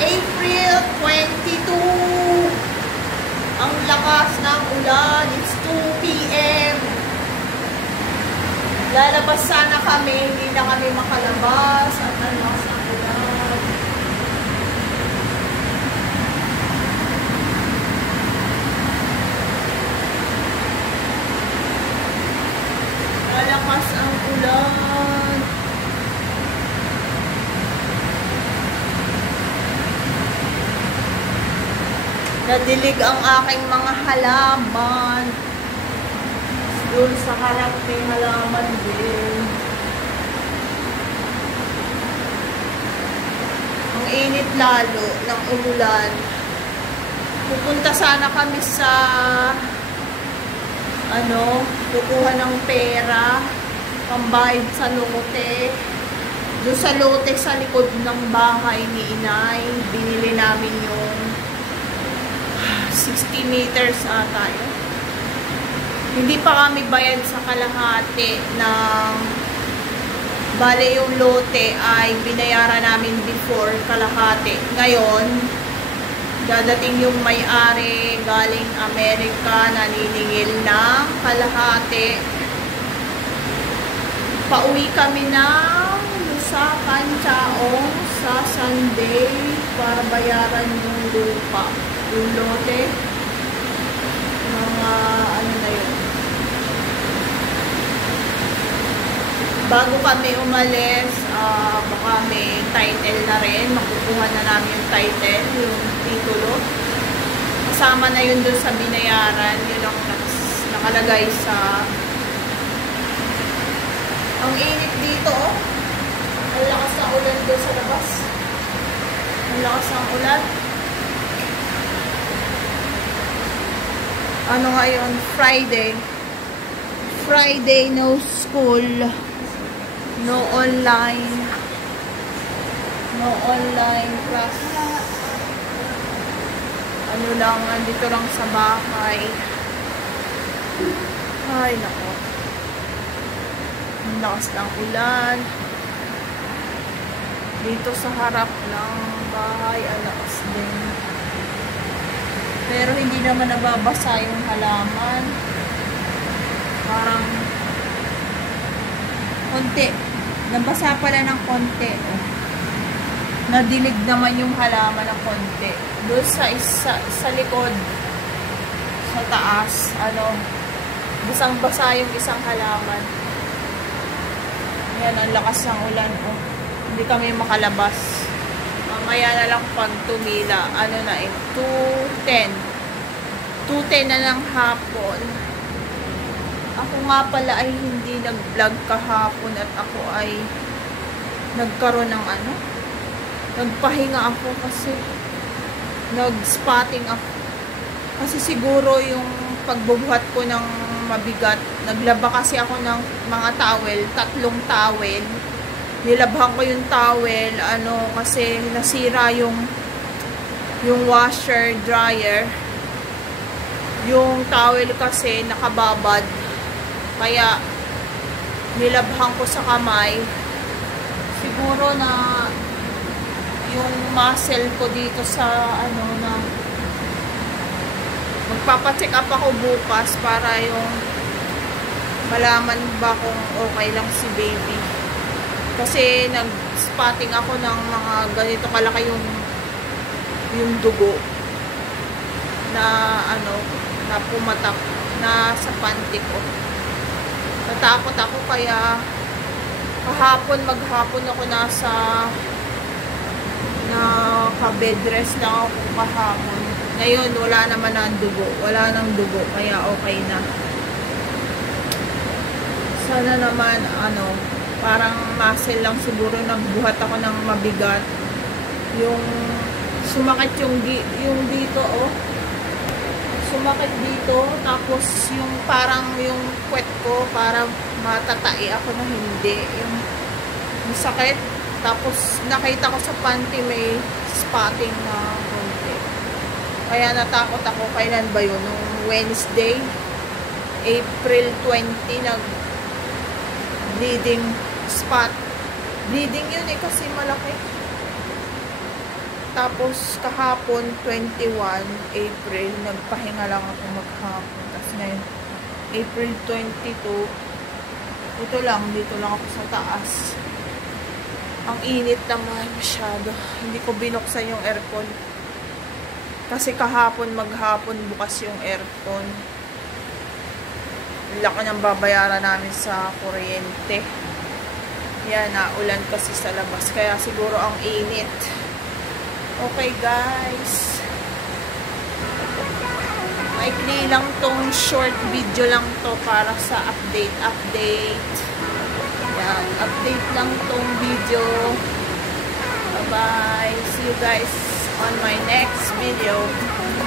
April 22. Ang lakas ng ulan. It's 2 p.m. Lalabas sana kami. Hindi na kami makalabas. At ang lakas ng ulan. Lalakas ang ulan. Nadilig ang aking mga halaman. Doon sa harap may halaman din. Ang init lalo ng umulan. Pupunta sana kami sa kukuha ng pera, pambayad sa lote. Doon sa lote sa likod ng bahay ni Inay, binili namin yung 60 meters tayo. Hindi pa kami bayad sa kalahati ng bale yung lote ay binayaran namin before kalahati. Ngayon, dadating yung may-ari galing Amerika, naniningil ng kalahati. Pauwi kami ng Lusakan, Chaong sa Sunday para bayaran yung lupa. Yung lote. Mga na yun. Bago kami umalis, baka may title na rin. Makukuha na namin yung title, yung titulo. Kasama na yun doon sa binayaran. Yun ang nakalagay sa... Ang init dito, oh. Ang lakas ng ulan doon sa labas. Ang lakas ng ulan. Ano ngayon? Friday. Friday, no school. No online. No online class. Ano lang, andito lang sa bahay. Ay, nako. Ang lakas ng ulan. Dito sa harap ng bahay, ang lakas din. Pero hindi naman nababasa yung halaman. Parang konti. Nabasa pala ng konti. Nadilig naman yung halaman ng konti. Doon sa likod, sa taas, basang-basa yung isang halaman. Yan, ang lakas ng ulan. Hindi kami makalabas. Mamaya na lang pag tumila. 2:10. 2:10 na ng hapon. Ako nga pala ay hindi nag-vlog kahapon at ako ay nagkaroon ng nagpahinga ako kasi nag-spotting ako. Kasi siguro yung pagbubuhat ko ng mabigat, naglaba kasi ako ng mga towel, 3 towel. Nilabhan ko yung towel, kasi nasira yung washer, dryer. Yung towel kasi nakababad. Kaya, nilabhan ko sa kamay. Siguro na yung muscle ko dito sa magpapacheck up ako bukas para yung malaman ba kung okay lang si baby. Kasi nag-spotting ako ng mga ganito kalaki yung dugo na na pumatak na sa panty ko. Natakot ako kaya maghapon ako naka-bedrest lang ako kahapon. Ngayon wala naman ang dugo. Wala nang dugo kaya okay na. Sana naman parang muscle lang siguro, nagbuhat ako ng mabigat. Yung sumakit yung dito, sumakit dito, tapos yung parang yung puwet ko, parang matatai ako na hindi. Yung sakit, tapos nakita ko sa panty may spotting na konti. Kaya natakot ako. Kailan ba yun? Nung Wednesday, April 20, bleeding spot. Bleeding yun kasi malaki. Tapos kahapon 21 April nagpahinga lang ako maghapon. Tapos ngayon April 22 dito lang ako sa taas. Ang init naman masyado. Hindi ko binuksan yung aircon. Kasi kahapon maghapon bukas yung aircon. Laki ng babayaran namin sa kuryente. Yan, naulan kasi sa labas. Kaya siguro ang init. Okay guys. Maikli lang tong short video lang to para sa update. Yan, update lang tong video. Bye bye. See you guys on my next video.